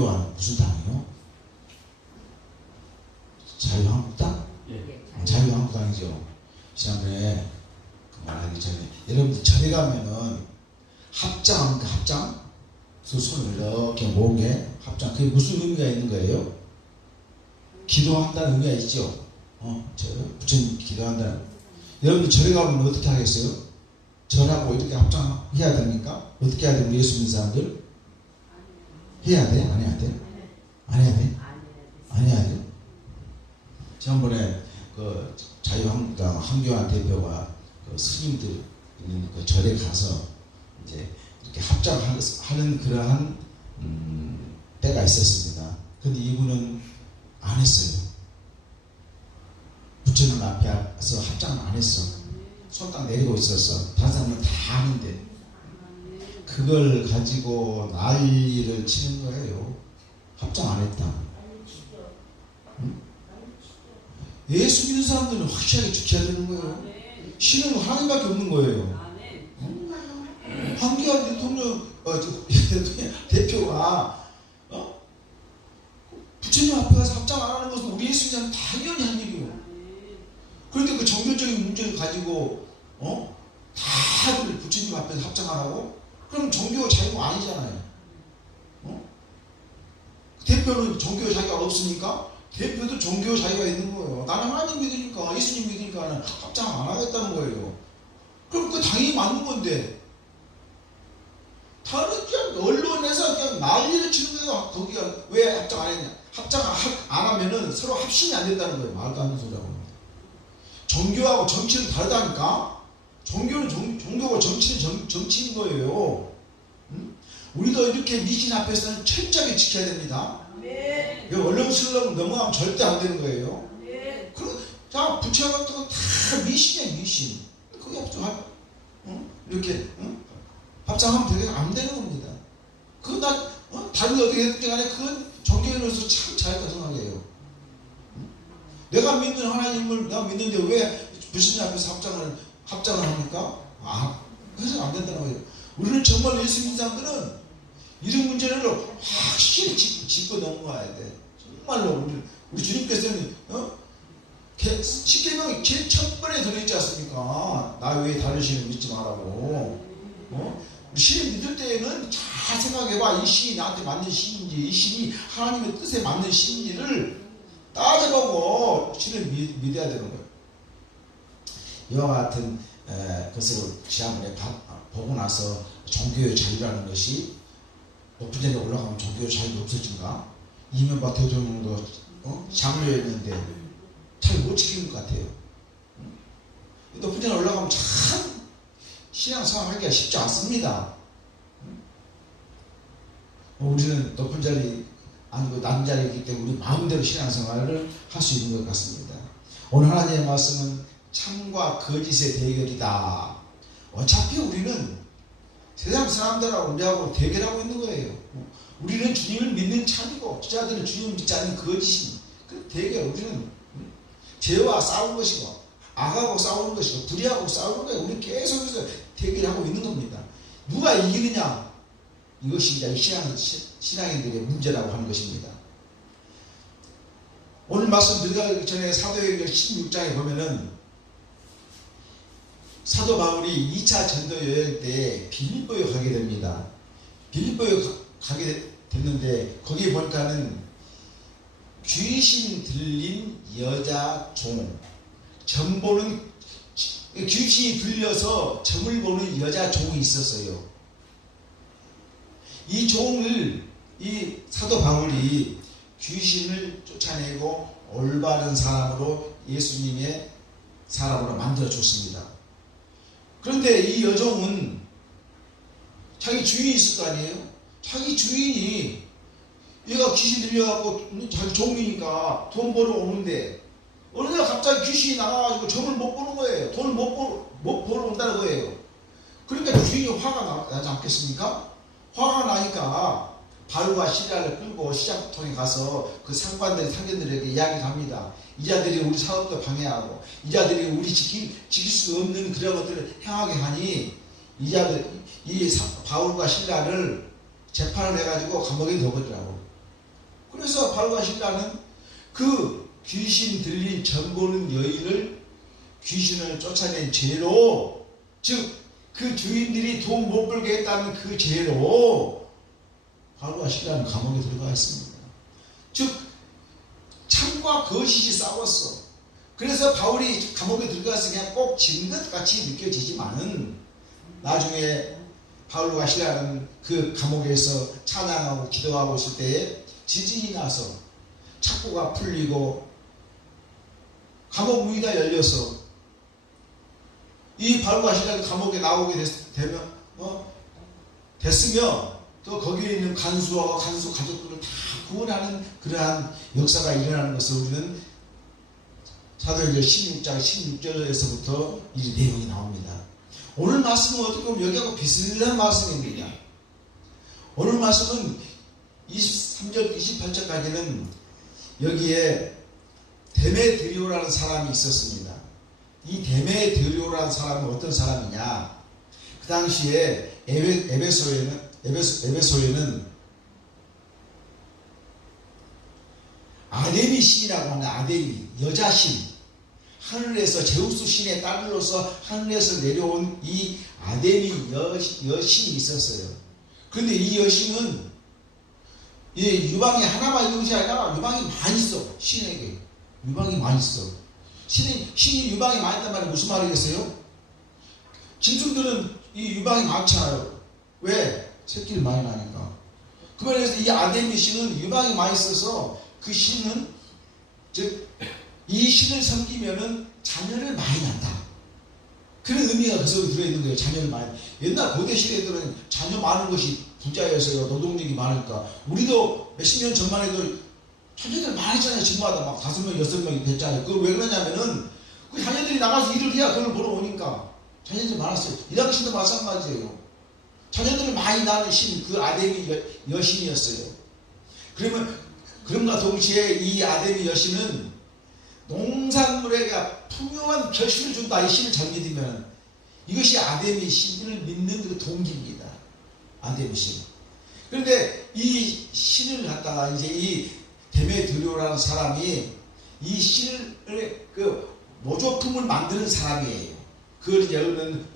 황교안 무슨 당이요? 자유한국당? 자유한국당이죠. 지난번에 그 말하기 전에 여러분들 절에 가면은 합장합니까? 합장? 두 손을 이렇게 모은 게 합장. 그게 무슨 의미가 있는 거예요? 기도한다는 의미가 있죠. 부처님 기도한다는. 여러분들 절에 가면 어떻게 하겠어요? 절하고 이렇게 합장해야 됩니까? 어떻게 해야 돼? 우리 예수 믿는 사람들? 해야 돼? 안 해야 돼? 안 해야 돼? 안 해야 돼? 지난번에 그 자유한국당 황교안 대표가 그 스님들 있는 그 절에 가서 이제 이렇게 합장하는 그러한 때가 있었습니다. 근데 이분은 안 했어요. 부처님 앞에서 합장을 안 했어. 손 딱 내리고 있었어. 다른 사람은 다 아는데 그걸 가지고 난리를 치는 거예요. 합장 안 했다. 응? 예수 믿는 사람들은 확실하게 지켜야 되는 거예요. 신은 하나님밖에 없는 거예요. 응? 황교안 대통령 대표가 부처님 앞에 가서 합장 안 하는 것은 우리 예수 믿는 사람은 당연히 한 일이에요. 그런데 그 종교적인 문제를 가지고 다 부처님 앞에서 합장하라고? 그럼 종교 자유가 아니잖아요. 대표는 종교 자유가 없으니까 대표도 종교 자유가 있는 거예요. 나는 하나님 믿으니까 예수님 믿으니까 합장 안 하겠다는 거예요. 그럼 그 당연히 맞는 건데 다른 그냥 언론에서 그냥 난리를 치는 거예요. 거기가 왜 합장 안 했냐? 합장 안 하면은 서로 합심이 안 된다는 거예요. 말도 안 되는 소리라고. 종교하고 정치는 다르다니까. 종교는 종교고 정치는 정치인 거예요. 응? 우리도 이렇게 미신 앞에서는 철저하게 지켜야 됩니다. 얼렁슬렁 넘어가면 절대 안 되는 거예요. 자, 부처 같은 거 다 미신이야, 미신. 그게 없어. 이렇게 합장하면 되게 안 되는 겁니다. 그건 다른 데 어떻게 했든 간에 그건 종교인으로서 참 잘했다 생각해요. 내가 믿는 하나님을 내가 믿는데 왜 부처님 앞에서 합장을 합니까? 그래서 안 된다는 거예요. 우리는 정말 예수 믿는 사람들은 이런 문제를 확실히 짚고 넘어가야 돼. 정말로 우리 주님께서는 십계명이 제일 첫 번에 들어있지 않습니까? 나 외에 다른 신을 믿지 말라고. 우리 신을 믿을 때에는 잘 생각해봐. 이 신이 나한테 맞는 신인지, 이 신이 하나님의 뜻에 맞는 신인지를 따져보고 신을 믿어야 되는 거예요. 이와 같은 것을 지난번에 보고 나서 종교의 자유라는 것이 높은 자리에 올라가면 종교의 자유가 없어진가? 이명박 대통령도 장로였는데 잘 못 지키는 것 같아요. 높은 자리에 올라가면 참 신앙생활 하기가 쉽지 않습니다. 우리는 높은 자리 아니고 낮은 자리이기 때문에 우리 마음대로 신앙생활을 할 수 있는 것 같습니다. 오늘 하나님의 말씀은 참과 거짓의 대결이다. 어차피 우리는 세상 사람들하고 우리하고 대결하고 있는 거예요. 우리는 주님을 믿는 참이고 저자들은 주님을 믿지 않는 거짓인 그 대결. 우리는 죄와 싸우는 것이고 악하고 싸우는 것이고 불의하고 싸우는 거예요. 우리 계속해서 대결하고 있는 겁니다. 누가 이기느냐? 이것이 이제 신앙인들의 문제라고 하는 것입니다. 오늘 말씀 들어가기 전에 사도행전 16장에 보면은 사도 바울이 2차 전도 여행 때 빌립보에 가게 됩니다. 빌립보에 가게 됐는데 거기에 보니까는 귀신 들린 여자 종, 점 보는 귀신이 들려서 점을 보는 여자 종이 있었어요. 이 종을 이 사도 바울이 귀신을 쫓아내고 올바른 사람으로 예수님의 사람으로 만들어 줬습니다. 그런데 이 여종은 자기 주인이 있을 거 아니에요? 자기 주인이 얘가 귀신 들려갖고 자기 종이니까 돈 벌어 오는데 어느 날 갑자기 귀신이 나와가지고 점을 못 보는 거예요. 돈을 못 벌어 온다는 거예요. 그러니까 주인이 화가 나지 않겠습니까? 화가 나니까 바울과 시라를 끌고 시장통에 가서 그 상견들에게 이야기를 합니다. 이 자들이 우리 사업도 방해하고 이 자들이 우리 지킬 수 없는 그런 것들을 행하게 하니 이 바울과 시라를 재판을 해가지고 감옥에 넣어버리라고. 그래서 바울과 실라는 그 귀신 들린 전 보는 여인을 귀신을 쫓아낸 죄로, 즉 그 주인들이 돈 못 벌게 했다는 그 죄로 바울과 실라는 감옥에 들어가 있습니다. 즉 참과 거짓이 싸웠어. 그래서 바울이 감옥에 들어가서 그냥 꼭 지는 것 같이 느껴지지만은 나중에 바울과 실라는 그 감옥에서 찬양하고 기도하고 있을 때에 지진이 나서 착고가 풀리고 감옥 문이 다 열려서 이 바울과 실라가 감옥에 나오게 됐으며 또 거기에 있는 간수와 간수 가족들을 다 구원하는 그러한 역사가 일어나는 것을 우리는 사도행전 16장 16절에서부터 이 내용이 나옵니다. 오늘 말씀은 어떻게 보면 여기하고 비슷한 말씀입니다. 오늘 말씀은 23절 28절까지는 여기에 데메드리오라는 사람이 있었습니다. 이 데메드리오라는 사람은 어떤 사람이냐? 그 당시에 에베소에는 아데미 신이라고 하는 아데미 여자신, 하늘에서 제우스 신의 딸로서 하늘에서 내려온 이 아데미 여신이 있었어요. 그런데 이 여신은 이 유방이 하나만 있는 것이 아니라 유방이 많이 있어. 신에게 유방이 많이 있어. 신이 유방이 많이 있단 말이 무슨 말이겠어요? 짐승들은 이 유방이 많잖아요. 왜? 새끼를 많이 나니까. 그 말에서 이 아데미 신은 유방이 많이 있어서 그 신은 즉 이 신을 섬기면은 자녀를 많이 낳는다. 그런 의미가 그 속에 들어있는 거예요. 자녀를 많이. 옛날 고대 시대들은 자녀 많은 것이 부자였어요. 노동력이 많으니까. 우리도 몇십 년 전만 해도 자녀들 많았잖아요. 집마다 막 5명, 6명이 됐잖아요. 그걸 왜 그러냐면은 그 자녀들이 나가서 일을 해야 그걸 보러 오니까 자녀들이 많았어요. 이 당시도 마찬가지예요. 자녀들을 많이 낳는 신, 그 아데미 여신이었어요. 그럼과 동시에 이 아데미 여신은 농산물에게 풍요한 결실을 준다. 이 신을 잘 믿으면 이것이 아데미 신을 믿는 그 동기입니다. 아데미 신. 그런데 이 신을 갖다가 이제 이 데메드리오라는 사람이 이 신을 그 모조품을 만드는 사람이에요. 그걸 이제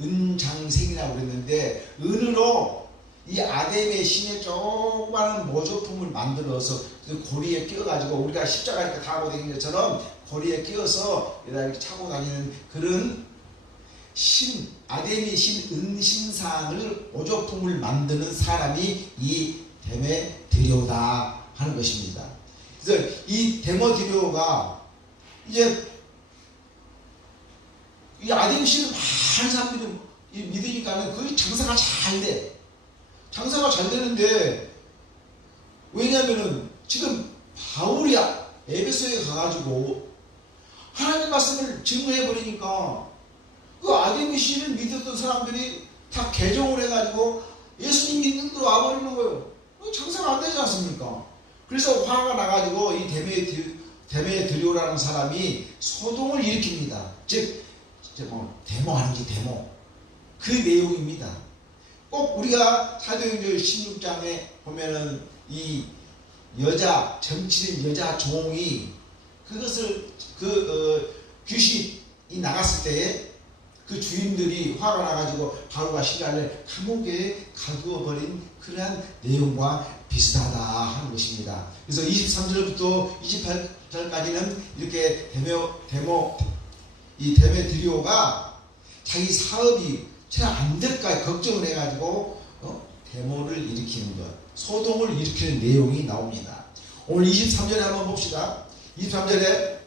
은장생이라고 그랬는데 은으로 이 아데미 신의 조그마한 모조품을 만들어서 그 고리에 끼워가지고 우리가 십자가 이렇게 타고 다니는 것처럼 고리에 끼워서 이렇게 차고 다니는 그런 신, 아데미 신 은신상을 모조품을 만드는 사람이 이 데메드리오다 하는 것입니다. 그래서 이 데메드리오가 이제 이 아데미 신을 많은 사람들이 믿으니까는 거의 장사가 잘 돼. 장사가 잘 되는데 왜냐면은 지금 바울이 에베소에 가가지고 하나님 말씀을 증거해버리니까 그 아데미 신을 믿었던 사람들이 다 개종을 해가지고 예수님 믿는 데로 와버리는 거예요. 장사가 안 되지 않습니까? 그래서 화가 나가지고 이 데메드리오라는 사람이 소동을 일으킵니다. 즉 데모하는지 데모. 그 내용입니다. 꼭 우리가 사도행전 16장에 보면은 이 여자, 정치인 여자 종이 그것을 귀신이 나갔을 때에 그 주인들이 화가 나가지고 바울과 실라를 감옥에 가두어 버린 그러한 내용과 비슷하다 하는 것입니다. 그래서 23절부터 28절까지는 이렇게 이 데메드리오가 자기 사업이 잘 안 될까 걱정을 해가지고 데모를 일으키는 것, 소동을 일으키는 내용이 나옵니다. 오늘 23절에 한번 봅시다. 23절에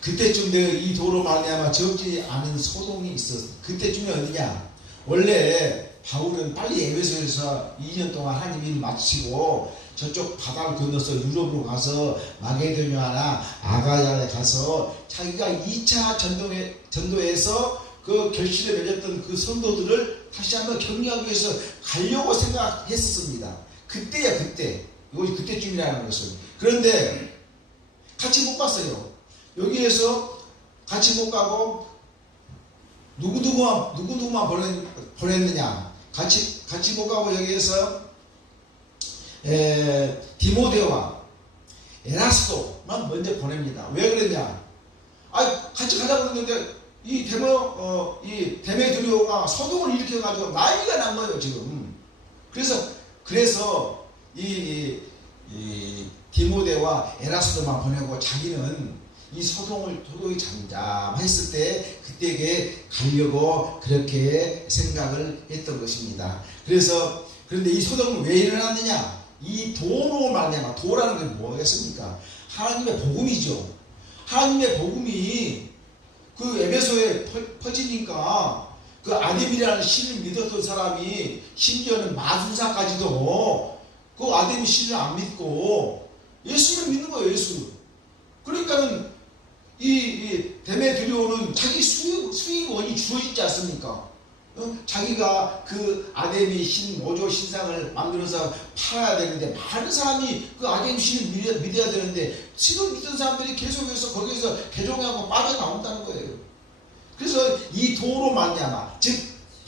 그때쯤 이 도로 말미암아 적지 않은 소동이 있었어. 그때쯤이 어디냐? 원래 바울은 빨리 에베소에서 2년 동안 하나님 일을 마치고 저쪽 바다를 건너서 유럽으로 가서 마게도냐나 아가야에 가서 자기가 2차 전도에서 그 결실을 맺었던 그 성도들을 다시 한번 격려하기 위해서 가려고 생각했었습니다. 그때야 그때. 이것이 그때쯤이라는 것은. 그런데 같이 못 갔어요. 여기에서 같이 못 가고 누구누구만 보냈느냐. 같이 못 가고 여기에서 디모데와 에라스도만 먼저 보냅니다. 왜 그러냐? 같이 가자고 그랬는데 이 데메드리오가 소동을 일으켜가지고 난리가 난 거예요 지금. 그래서 이 디모데와 에라스도만 보내고 자기는 이 소동이 잠잠했을 때 그때에 가려고 그렇게 생각을 했던 것입니다. 그런데 이 소동은 왜 일어났느냐? 이 도로 말미암아. 도라는 게 뭐겠습니까? 하나님의 복음이죠. 하나님의 복음이 그 에베소에 퍼지니까 그 아뎀이라는 신을 믿었던 사람이 심지어는 마술사까지도 그 아뎀이 신을 안 믿고 예수를 믿는 거예요. 예수. 그러니까는 이 데메드리오는 자기 수익원이 주어지지 않습니까? 자기가 그 아데미 신 모조 신상을 만들어서 팔아야 되는데 많은 사람이 그 아데미 신을 믿어야 되는데 신을 믿던 사람들이 계속해서 거기에서 개종하고 빠져나온다는 거예요. 그래서 이 도로 말미암아, 즉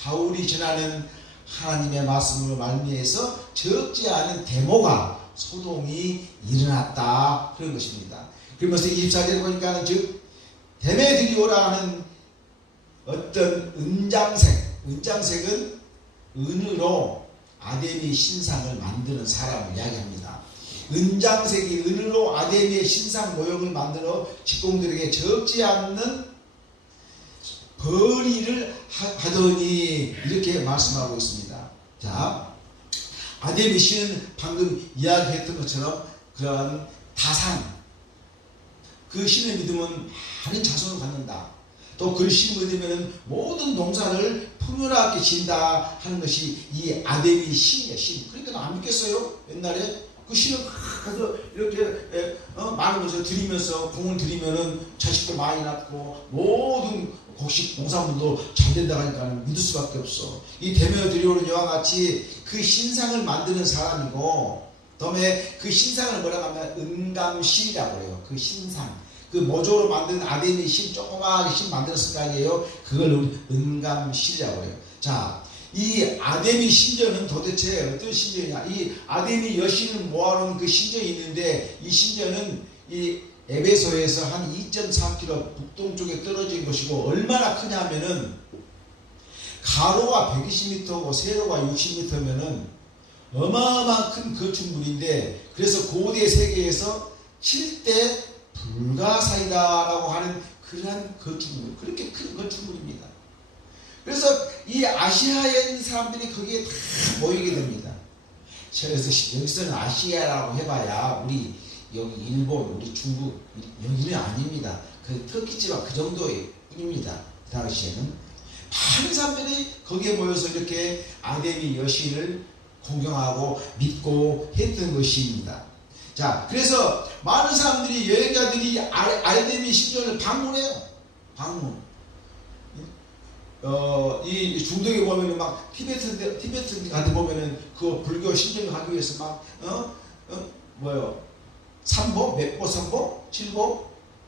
바울이 전하는 하나님의 말씀을 말미에서 적지 않은 데모가 소동이 일어났다 그런 것입니다. 그러면서 24절에 보니까는 즉 데메드리오라는 어떤 은장색은 은으로 아데미 신상을 만드는 사람을 이야기합니다. 은장색이 은으로 아데미의 신상 모형을 만들어 직공들에게 적지 않는 벌이를 하더니 이렇게 말씀하고 있습니다. 자, 아데미 신은 방금 이야기했던 것처럼 그러한 다산, 그 신을 믿으면 많은 자손을 갖는다. 또 그 신을 믿으면 모든 농사를 풍요롭게 진다 하는 것이 이 아데미 신이에요. 신. 그러니까 안 믿겠어요? 옛날에 그 신을 가서 이렇게 많은 것을 드리면서 공을 드리면은 자식도 많이 낳고 모든 곡식 농산물도 잘 된다고 하니까 믿을 수밖에 없어. 이 데메드리오는 이와 같이 그 신상을 만드는 사람이고, 그다음에 그 신상을 뭐라고 하면 은감신이라고 해요. 그 신상. 그 모조로 만든 아데미 신, 조그마하게 신 만들었을 거 아니에요? 그걸 은감신이라고 해요. 자, 이 아데미 신전은 도대체 어떤 신전이냐? 이 아데미 여신을 모아놓은 그 신전이 있는데, 이 신전은 이 에베소에서 한 2.4km 북동쪽에 떨어진 것이고, 얼마나 크냐 하면은 가로가 120m고 세로가 60m면은 어마어마한 큰 건축물인데, 그래서 고대 세계에서 7대 불가사이다라고 하는 그러한 건축물, 그렇게 큰 건축물입니다. 그래서 이 아시아에 있는 사람들이 거기에 다 모이게 됩니다. 그래서 여기서는 아시아라고 해봐야 우리 여기 일본, 우리 중국 여기는 아닙니다. 그 터키지와 그 정도의 뿐입니다. 그 당시에는 많은 사람들이 거기에 모여서 이렇게 아데미 여신을 공경하고 믿고 했던 것입니다. 자, 그래서 많은 사람들이, 여행자들이 아데미 신전을 방문해요. 방문. 이 중동에 보면은 막 티베트 같은 보면은 그 불교 신전을 하기 위해서 막 삼보, 몇보, 삼보,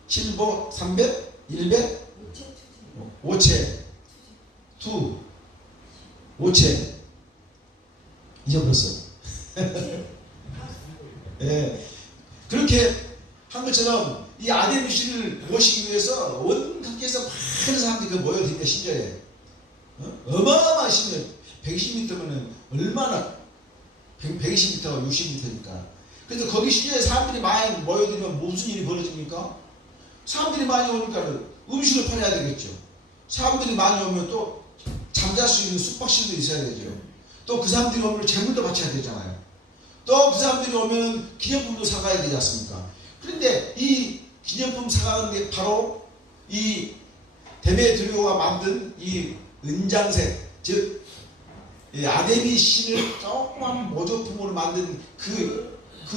칠보, 삼백, 일백, 오체, 오체. 잊어버렸어. 예, 그렇게 한 것처럼 이 아데미 신을 모시기 위해서 온 각지에서 많은 사람들이 모여듭니다. 신전에 어마어마한 신전, 120m면은 얼마나 120m가 60m니까. 그래서 거기 신전에 사람들이 많이 모여들면 무슨 일이 벌어집니까? 사람들이 많이 오니까 음식을 팔아야 되겠죠. 사람들이 많이 오면 또 잠잘 수 있는 숙박실도 있어야 되죠. 또 그 사람들이 오면 재물도 바쳐야 되잖아요. 또 그 사람들이 오면 기념품도 사가야 되지 않습니까? 그런데 이 기념품 사가는 게 바로 이 데메드리오가 만든 이 은장색, 즉 아데미 신을 조그만 모조품으로 만든 그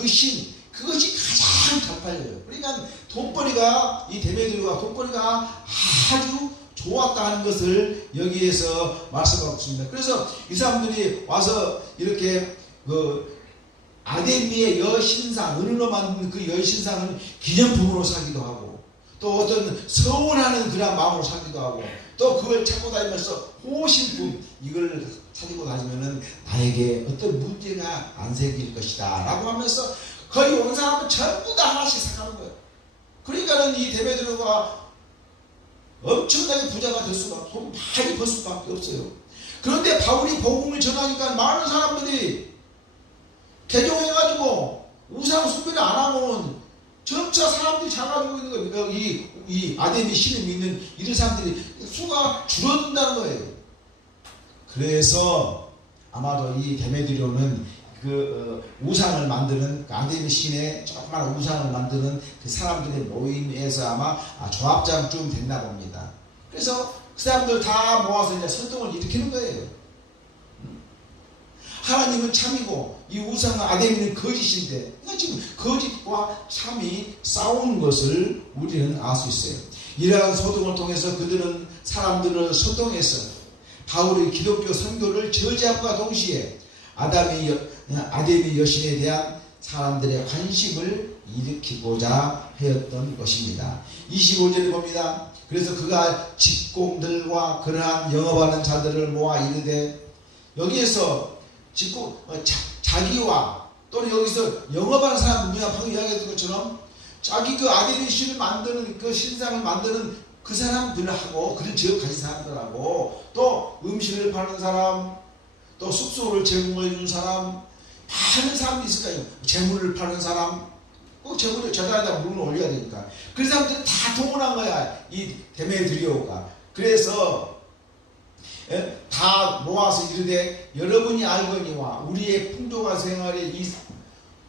신, 그것이 가장 잘 팔려요. 그러니까 돈벌이가, 이 데메드리오가 돈벌이가 아주 좋았다는 것을 여기에서 말씀하고 있습니다. 그래서 이 사람들이 와서 이렇게 아데미의 여신상, 은으로 만든 그 여신상을 기념품으로 사기도 하고, 또 어떤 서운하는 그런 마음으로 사기도 하고, 또 그걸 찾고 다니면서 호신품, 이걸 찾고 다니면은 나에게 어떤 문제가 안 생길 것이다 라고 하면서 거기 온 사람은 전부 다 하나씩 사가는 거예요. 그러니까는 이 데메드로가 엄청나게 부자가 될 수밖에, 돈 많이 벌 수밖에 없어요. 그런데 바울이 복음을 전하니까 많은 사람들이 개종해가지고 우상 숭배를 안 하고는 점차 사람들이 작아지고 있는 거예요. 이 아데미 신을 믿는 이런 사람들이 수가 줄어든다는 거예요. 그래서 아마도 이 데메드로는 우상을 만드는 아데미 신의 조그마한 우상을 만드는 그 사람들의 모임에서 아마 조합장쯤 됐나 봅니다. 그래서 그 사람들 다 모아서 이제 선동을 일으키는 거예요. 하나님은 참이고 이 우상은 아데미는 거짓인데, 그러니까 지금 거짓과 참이 싸우는 것을 우리는 알 수 있어요. 이러한 소동을 통해서 그들은 사람들을 선동해서 바울의 기독교 선교를 저지함과 동시에 아데미 여신에 대한 사람들의 관심을 일으키고자 하였던 것입니다. 25절에 봅니다. 그래서 그가 직공들과 그러한 영업하는 자들을 모아 이르되, 여기에서 자기와 또는 여기서 영업하는 사람, 우리가 방금 이야기했던 것처럼 자기 그 아데미 신을 만드는 그 신상을 만드는 그 사람들하고, 그런 지역 가진 사람들하고, 또 음식을 파는 사람, 또 숙소를 제공해 준 사람, 많은 사람이 있을 거예요. 재물을 파는 사람, 꼭 재물을 재단에다 물을 올려야 되니까 그 사람들이 다 동원한 거야, 이 데메드리오가. 그래서 다 모아서 이르되, 여러분이 알거니와 우리의 풍족한 생활에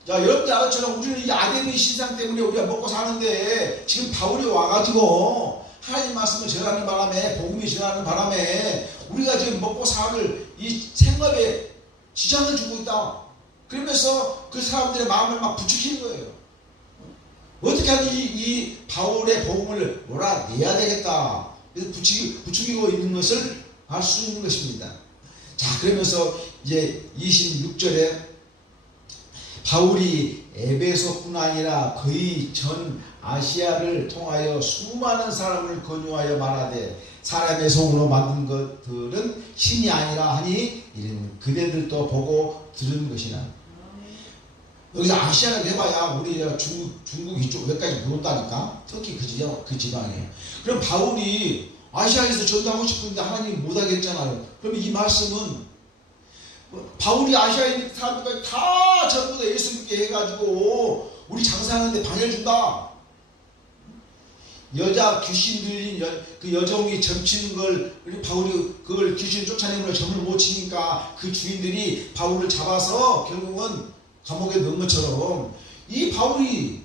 여러분이 아는 것처럼 우리는 이 아데미 신상 때문에 우리가 먹고 사는데, 지금 바울이 와가지고 하나님 말씀을 전하는 바람에, 복음이 전하는 바람에 우리가 지금 먹고 살 이 생업에 지장을 주고 있다. 그러면서 그 사람들의 마음을 막 부추기는 거예요. 어떻게 하면 이 바울의 복음을 몰아내야 되겠다. 그래서 부추기고 있는 것을 알 수 있는 것입니다. 자, 그러면서 이제 26절에 바울이 에베소뿐 아니라 거의 전 아시아를 통하여 수많은 사람을 권유하여 말하되, 사람의 손으로 만든 것들은 신이 아니라 하니 이는 그대들도 보고 들은 것이나. 여기서 아시아를 해봐야 우리 중국 이쪽 여기까지 못 온다니까. 특히 그 지방이에요. 그럼 바울이 아시아에서 전도하고 싶은데 하나님이 못하겠잖아요. 그럼 이 말씀은 바울이 아시아에 있는 사람들까지 다 전부 다 예수 믿게 해가지고 우리 장사하는데 방해를 준다. 여자 귀신 들린 그 여종이 점치는 걸, 바울이 그걸 귀신 쫓아내는 걸 점을 못 치니까 그 주인들이 바울을 잡아서 결국은 감옥에 넣은 것처럼, 이 바울이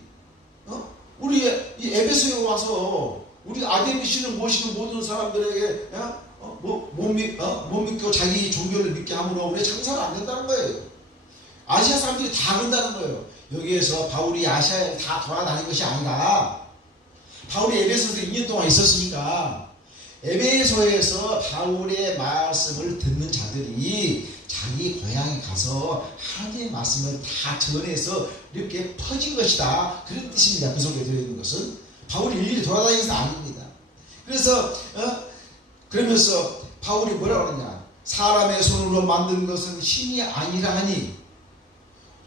우리 이 에베소에 와서 우리 아데미 신을 모시는 모든 사람들에게 못 믿고 자기 종교를 믿게 함으로 우리 장사가 안 된다는 거예요. 아시아 사람들이 다 그런다는 거예요. 여기에서 바울이 아시아에 다 돌아다닌 것이 아니라, 바울이 에베소에서 2년 동안 있었으니까 에베소에서 바울의 말씀을 듣는 자들이 자기 고향에 가서 하나님의 말씀을 다 전해서 이렇게 퍼진 것이다. 그런 뜻입니다. 그 속에 들어있는 것은 바울이 일일이 돌아다니는 것은 아닙니다. 그래서 그러면서 바울이 뭐라고 그러냐, 사람의 손으로 만든 것은 신이 아니라 하니,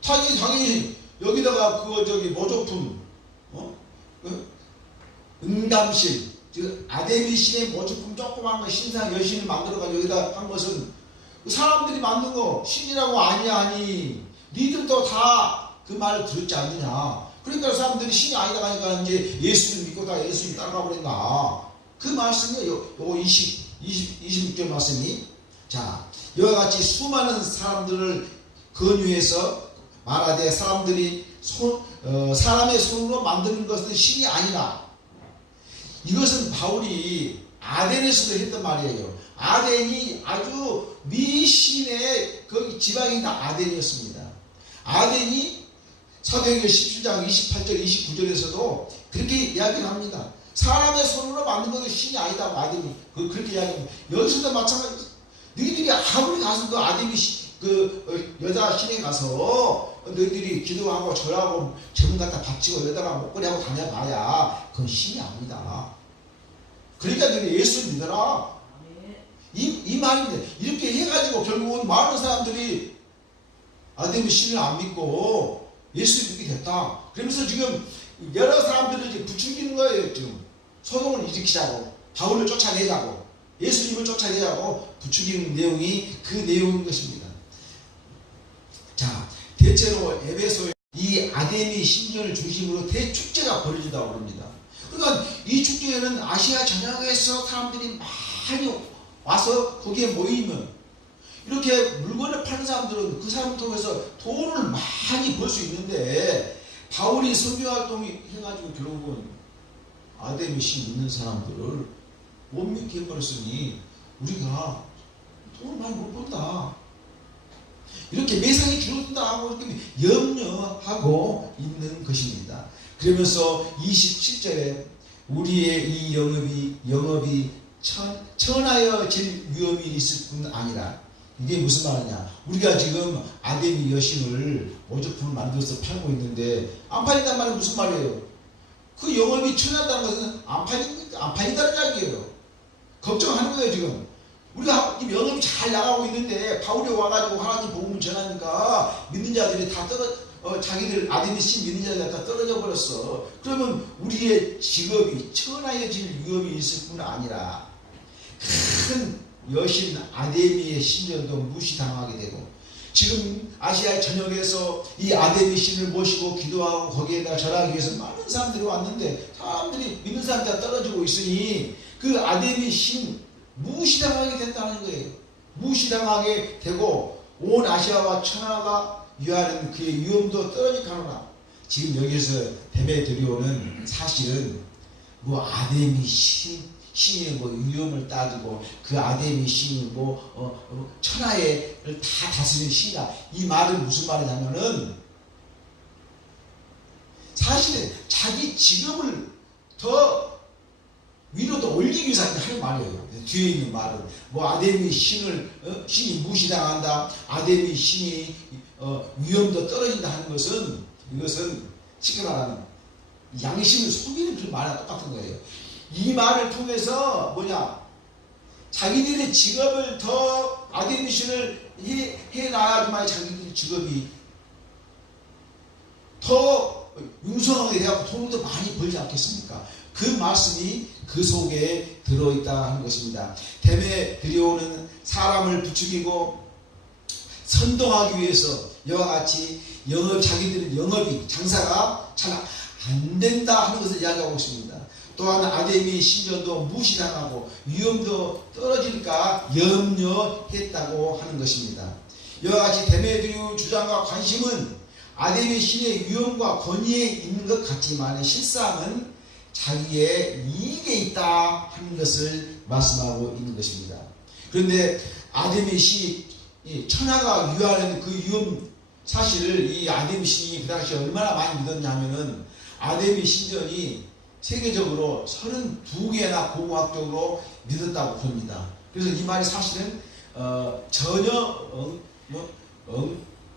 당연히 여기다가 모조품, 응담실, 즉 아데미 신의 모조품 조그만 거 신상 여신을 만들어가지고 여기다 한 것은 사람들이 만든 거 신이라고 아니야 하니, 니들도 다 그 말을 들었지 않느냐. 그러니까 사람들이 신이 아니다 하니까 이제 예수를 믿고 다 예수님 따라가 버린다. 그 말씀이 요거 26절 말씀이, 자, 이와 같이 수많은 사람들을 권유해서 말하되, 사람들이 사람의 손으로 만드는 것은 신이 아니라. 이것은 바울이 아덴에서도 했던 말이에요. 아덴이 아주 미신의 그 지방이 다 아덴이었습니다. 아덴이 사도행전 17장 28절 29절에서도 그렇게 이야기를 합니다. 사람의 손으로 만든 것은 신이 아니다고 아덴이 그렇게 이야기합니다. 여기서도 마찬가지. 너희들이 아무리 가서 그 아덴이 그 여자 신에 가서 너희들이 기도하고 절하고 재물 갖다 바치고 여자가 목걸이하고 다녀봐야 그건 신이 아니다. 그러니까 너희 예수를 믿어라. 이 말인데, 이렇게 해가지고 결국은 많은 사람들이 아데미 신을 안 믿고 예수를 믿게 됐다. 그러면서 지금 여러 사람들을 이제 부추기는 거예요. 지금 소동을 일으키자고, 바울을 쫓아내자고, 예수님을 쫓아내자고 부추기는 내용이 그 내용인 것입니다. 자, 대체로 에베소에 이 아데미 신전을 중심으로 대축제가 벌어진다고 합니다. 그러니까 이 축제에는 아시아 전역에서 사람들이 많이 와서 거기에 모이면 이렇게 물건을 파는 사람들은 그 사람을 통해서 돈을 많이 벌 수 있는데, 바울이 선교활동이 해가지고 결국은 아데미 신 있는 사람들을 못 믿게 해버렸으니 우리가 돈을 많이 못 번다, 이렇게 매상이 줄어든다 하고 이렇게 염려하고 있는 것입니다. 그러면서 27절에 우리의 이 영업이 천하여질 위험이 있을 뿐 아니라, 이게 무슨 말이냐, 우리가 지금 아데미 여신을 모조품을 만들어서 팔고 있는데 안 팔린단 말은 무슨 말이에요? 그 영업이 천하다는 것은 안 팔린다는 이야기예요. 걱정하는 거예요. 지금 우리가 영업이 잘 나가고 있는데 바울이 와가지고 하나님 복음을 전하니까 믿는 자들이 다 자기들 아데미 신 믿는 자들이 다 떨어져 버렸어. 그러면 우리의 직업이 천하여질 위험이 있을 뿐 아니라 큰 여신 아데미의 신전도 무시당하게 되고, 지금 아시아 전역에서 이 아데미 신을 모시고 기도하고 거기에다 절하기 위해서 많은 사람들이 왔는데, 사람들이 믿는 사람들이 떨어지고 있으니 그 아데미 신 무시당하게 된다는 거예요. 무시당하게 되고 온 아시아와 천하가 유하는 그의 위험도 떨어지가노라. 지금 여기서 뱀에 들여오는 사실은 뭐 아데미 신의 뭐 위험을 따지고 그 아데미 신이 천하를 다 다스리는 신이다, 이 말은 무슨 말이냐면은 사실은 자기 직업을 더 위로 더 올리기 위해서 하는 말이에요. 뒤에 있는 말은 뭐 아데미 신이 무시당한다, 아데미 신이 위험도 떨어진다 하는 것은, 이것은 쉽게 말하는 양심을 속이는 그 말과 똑같은 거예요. 이 말을 통해서 자기들의 직업을 더 아데미 신을 해놔야지만 자기들 직업이 더 융성하게 되고 돈을 더 많이 벌지 않겠습니까? 그 말씀이 그 속에 들어있다 하는 것입니다. 뱀에 들여오는 사람을 부추기고 선동하기 위해서 이와 같이 자기들은 영업이 장사가 잘 안 된다 하는 것을 이야기하고 있습니다. 또한 아데미 신전도 무시당하고 위험도 떨어질까 염려했다고 하는 것입니다. 이와 같이 데메드리우 주장과 관심은 아데미 신의 위험과 권위에 있는 것 같지만 실상은 자기의 이익에 있다 하는 것을 말씀하고 있는 것입니다. 그런데 아데미 신이 천하가 유하는 그 위험 사실을 이 아데미 신이 그 당시에 얼마나 많이 믿었냐면은, 아데미 신전이 세계적으로 32개나 공학적으로 믿었다고 봅니다. 그래서 이 말이 사실은 전혀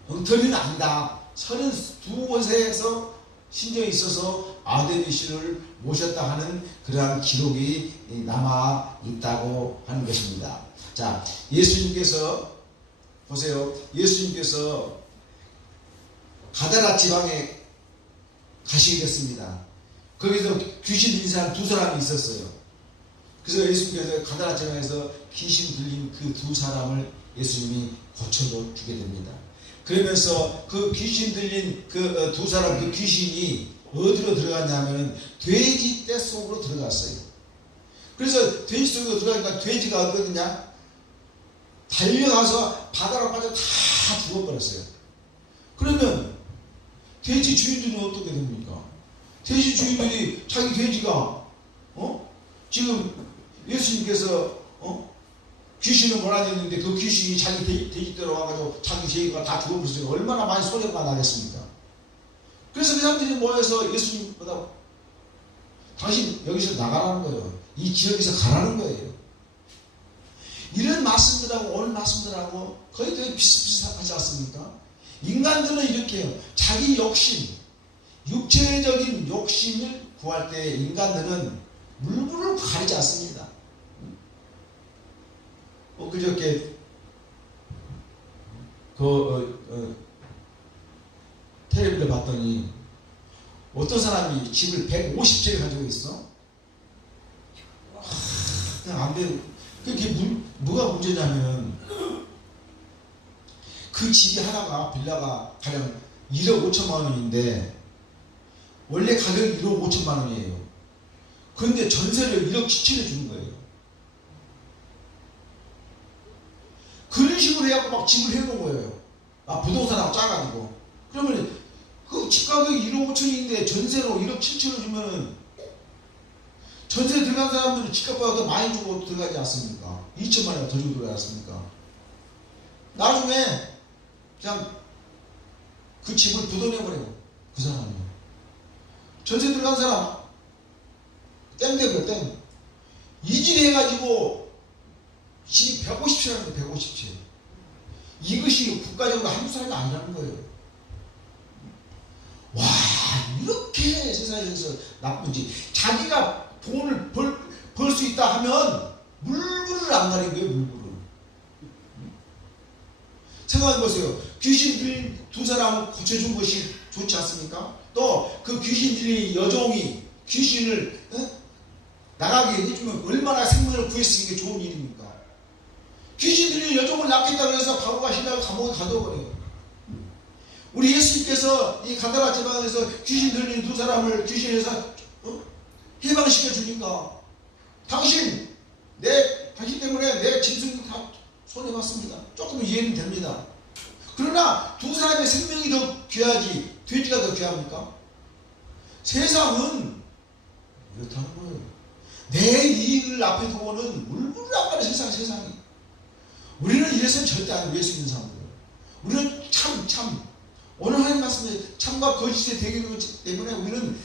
엉터리는 아니다. 32곳에서 신전이 있어서 아데미 신을 모셨다 하는 그러한 기록이 남아 있다고 하는 것입니다. 자, 예수님께서 보세요. 예수님께서 가다라 지방에 가시게 됐습니다. 거기서 귀신 들린 사람 두 사람이 있었어요. 그래서 예수님께서 가다라 지방에서 귀신 들린 그 두 사람을 예수님이 고쳐도 주게 됩니다. 그러면서 그 귀신 들린 그 두 사람, 그 귀신이 어디로 들어갔냐면 돼지 떼 속으로 들어갔어요. 그래서 돼지 속으로 들어가니까 돼지가 어디거든요? 달려가서 바다로 빠져 다 죽어버렸어요. 그러면 돼지 주인들은 어떻게 됩니까? 돼지 주인들이 자기 돼지가 지금 예수님께서 귀신을 몰아냈는데 그 귀신이 자기 돼지대로 와가지고 자기 돼지가 다 죽어버렸으니까 얼마나 많이 소리가 나겠습니까? 그래서 그 사람들이 모여서 예수님보다 당신 여기서 나가라는 거예요. 이 지역에서 가라는 거예요. 이런 말씀들하고 오늘 말씀들하고 거의 되게 비슷비슷하지 않습니까? 인간들은 이렇게 해요. 자기 욕심, 육체적인 욕심을 구할 때 인간들은 물불을 가리지 않습니다. 그저께 텔레비를 봤더니 어떤 사람이 집을 150채를 가지고 있어. 그냥 안 돼. 그게 뭐가 문제냐면 그 집이 하나가 빌라가 가령 1억 5천만 원인데 원래 가격이 1억 5천만 원이에요. 그런데 전세를 1억 7천에 주는 거예요. 그런 식으로 해갖고 막 집을 해놓은 거예요. 부동산하고 짜가지고. 그러면 그 집 가격이 1억 5천인데 전세로 1억 7천을 주면은 전세 들어간 사람들은 집값보다 더 많이 주고 들어가지 않습니까? 2천만 원 더 주고 들어가지 않습니까? 나중에 그냥 그 집을 부도내버려요. 그 사람이. 전세 들어간 사람 땡 되고요. 땡. 이질해가지고 집이 150채라는데 150채. 이것이 국가적으로 한두 사람이 아니라는 거예요. 와, 이렇게 세상에서 나쁜지. 자기가 돈을 벌 수 있다 하면 물불을 안 가린 거예요. 물불을. 생각해보세요. 귀신 들린 두 사람을 고쳐준 것이 좋지 않습니까? 또 그 귀신 들린 여종이 귀신을 나가게 해주면 얼마나 생명을 구할 수 있는 게 좋은 일입니까? 귀신 들린 여종을 낳겠다고 해서 바로가 신라를 감옥에 가둬버려요. 우리 예수님께서 이 가다라 지방에서 귀신 들린 두 사람을 귀신에서 해방시켜 주니까 당신 때문에 내 짐승도 다 손해봤습니다. 조금 이해는 됩니다. 그러나 두 사람의 생명이 더 귀하지 돼지가 더 귀합니까? 세상은 이렇다는 거예요. 내 이익을 앞에 두고는 물불을 안 가는 세상이. 우리는 이래서는 절대 안 위해서 있는 사람들. 우리는 참 오늘 하나님 말씀에 참과 거짓의 대결이기 때문에 우리는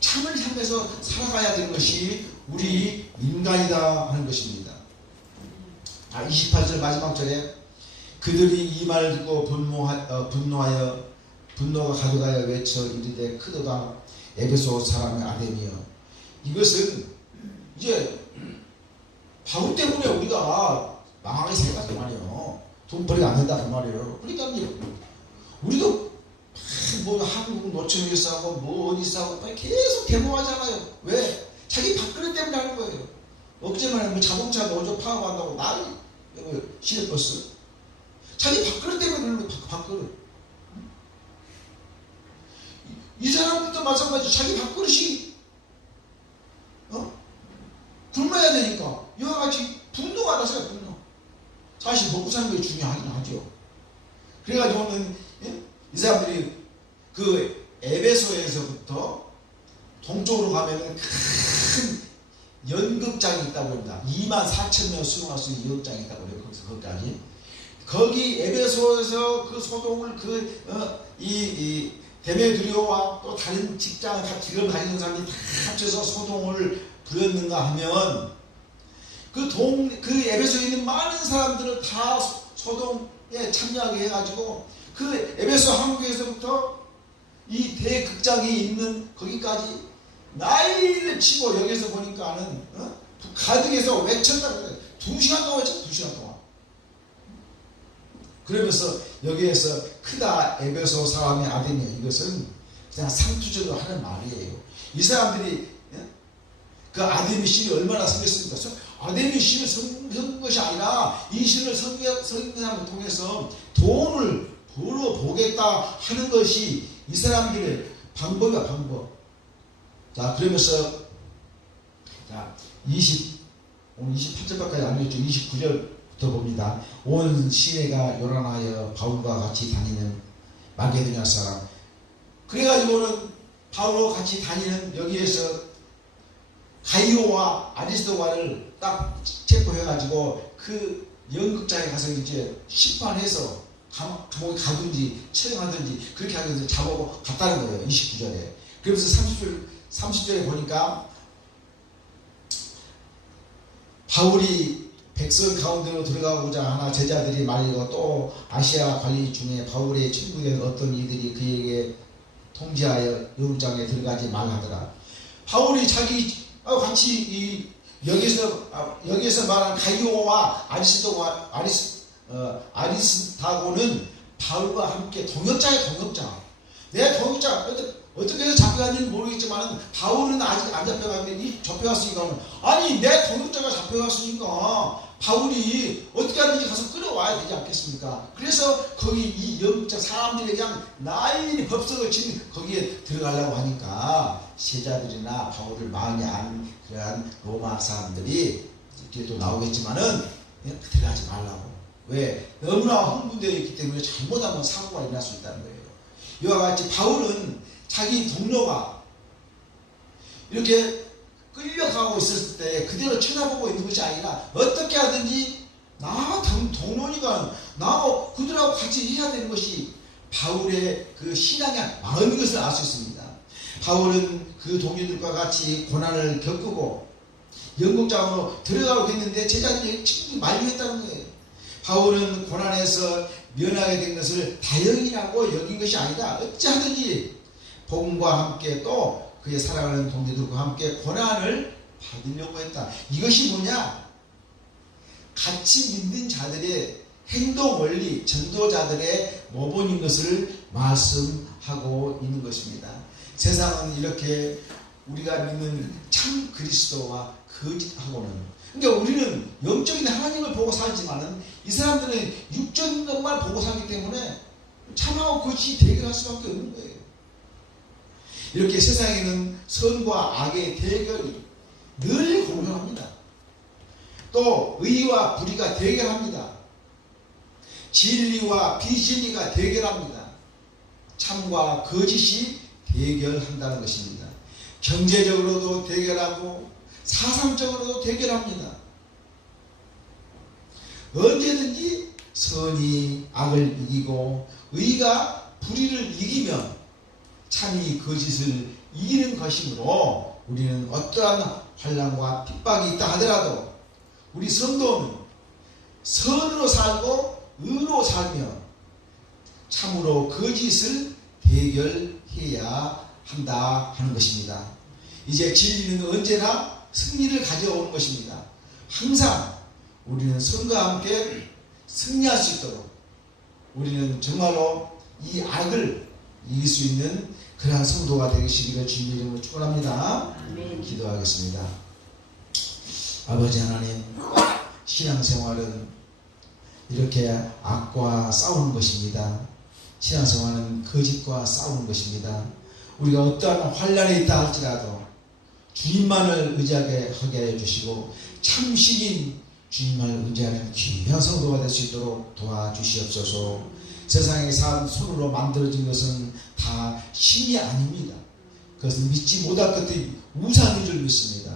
참을 향해서 살아가야 되는 것이 우리 인간이다 하는 것입니다. 28절 마지막 절에 그들이 이 말을 듣고 분노하여 분노가 가득하여 외쳐 이르되 크도다 에베소 사람의 아데미여. 이것은 이제 바울 때문에 우리가 망하게 생각하지 말이에요. 돈벌이가 안 된다 그 말이에요. 그러니까 우리도 뭐 한국 노총에 싸고 뭐 어디 싸고 계속 데모하잖아요. 왜? 자기 밥그릇 때문에 하는 거예요. 엊그제만 뭐 자동차 노조 파업한다고 난리 시내버스. 자기 밥그릇 때문에 그러는 거예요. 밥그릇. 이 사람들도 마찬가지로 자기 밥그릇이 굶어야 되니까 이와 같이 분노가 나서요. 분노. 사실 먹고 사는 게 중요하긴 하죠. 그래가지고는 이 사람들이 그 에베소에서부터 동쪽으로 가면은 큰 연극장이 있다고 합니다. 24,000명 수용할 수 있는 연극장이 있다고 해요. 거기까지. 거기 에베소에서 그 소동을 이 데메드리오와 또 다른 직장을 같이 가지는 사람이 다 합쳐서 소동을 부렸는가 하면 그 에베소에 있는 많은 사람들은 다 소동에 참여하게 해가지고 그 에베소 항구에서부터 이 대극장이 있는 거기까지 난리를 치고 여기서 보니까는 가득해서 외쳤다 그래요. 2시간 동안 외쳤어. 2시간 동안. 그러면서 여기에서 크다 에베소 사람의 아데미여. 이것은 그냥 상투적으로 하는 말이에요. 이 사람들이 그 아데미 신이 얼마나 섬겼습니까? 아데미 신을 섬긴 것이 아니라 이 신을 섬긴 사람을 통해서 돈을 벌어보겠다 하는 것이 이 사람들의 방법이야, 방법. 자, 그러면서, 자, 오늘 28절까지 안 읽었죠. 29절부터 봅니다. 온 시내가 요란하여 바울과 같이 다니는 마게도냐 사람. 그래가지고는 바울과 같이 다니는 여기에서 가이오와 아리스도가를 딱 체포해가지고 그 연극장에 가서 이제 심판해서 감옥에 가든지 처형하든지 그렇게 하면서 잡아고 갔다는 거예요. 29절에. 그러면서 30절에 보니까 바울이 백성 가운데로 들어가고자 하나 제자들이 말리고 또 아시아 관리 중에 바울의 친구된 어떤 이들이 그에게 통지하여 연극장에 들어가지 말하더라. 바울이 자기 같이 여기서 말한 가이오와 아리스타고는 바울과 함께 동역자예요. 동역자. 내 동역자 어떻게 해서 잡혀갔는지 모르겠지만 바울은 아직 안 잡혀갔는데 잡혀갔으니까 아니 내 동역자가 잡혀갔으니까 바울이 어떻게 하든지 가서 끌어와야 되지 않겠습니까? 그래서 거기 이 영적 사람들이 그냥 나인이 법석을 친 거기에 들어가려고 하니까 제자들이나 바울을 망한 그러한 로마 사람들이 이렇게 또 나오겠지만은 들어가지 말라고. 왜? 너무나 흥분되어 있기 때문에 잘못하면 사고가 일어날 수 있다는 거예요. 이와 같이 바울은 자기 동료가 이렇게 끌려가고 있었을 때 그대로 쳐다보고 있는 것이 아니라 어떻게 하든지 나 동료니까 나하고 그들하고 같이 해야 되는 것이 바울의 그 신앙의 마음인 것을 알 수 있습니다. 바울은 그 동료들과 같이 고난을 겪고 영국장으로 들어가고 했는데 제자들이 친구들이 만류했다는 거예요. 바울은 고난에서 면하게 된 것을 다행이라고 여긴 것이 아니다. 어찌하든지 복음과 함께 또 그의 사랑하는 동료들과 함께 고난을 받으려고 했다. 이것이 뭐냐? 같이 믿는 자들의 행동 원리, 전도자들의 모본인 것을 말씀하고 있는 것입니다. 세상은 이렇게 우리가 믿는 참 그리스도와 거짓하고는, 그러니까 우리는 영적인 하나님을 보고 살지만은 이 사람들은 육적인 것만 보고 살기 때문에 참하고 거짓이 대결할 수밖에 없는 거예요. 이렇게 세상에는 선과 악의 대결이 늘 공존합니다. 또 의와 불의가 대결합니다. 진리와 비진리가 대결합니다. 참과 거짓이 대결한다는 것입니다. 경제적으로도 대결하고 사상적으로도 대결합니다. 언제든지 선이 악을 이기고 의가 불의를 이기면 참이 거짓을 이기는 것이므로 우리는 어떠한 환난과 핍박이 있다 하더라도 우리 성도는 선으로 살고 의로 살며 참으로 거짓을 대결해야 한다 하는 것입니다. 이제 진리는 언제나 승리를 가져오는 것입니다. 항상 우리는 선과 함께 승리할 수 있도록 우리는 정말로 이 악을 이길 수 있는 그러한 성도가 되시기를 주님의 이름으로 축원합니다. 기도하겠습니다. 아버지 하나님, 신앙생활은 이렇게 악과 싸우는 것입니다. 신앙생활은 거짓과 싸우는 것입니다. 우리가 어떠한 환난에 있다 할지라도 주님만을 의지하게 하게 해주시고 참신인 주님만을 의지하는 귀한 성도가 될 수 있도록 도와주시옵소서. 세상의 삶 손으로 만들어진 것은 다 신이 아닙니다. 그것은 믿지 못할 것들이 우상인 줄 믿습니다.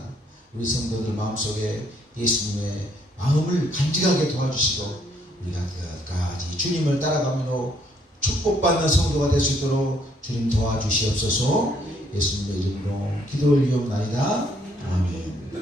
우리 성도들 마음속에 예수님의 마음을 간직하게 도와주시고 우리가 끝까지 주님을 따라가며 축복받는 성도가 될 수 있도록 주님 도와주시옵소서. 예수님의 이름으로 기도를 이옵나이다. 아멘.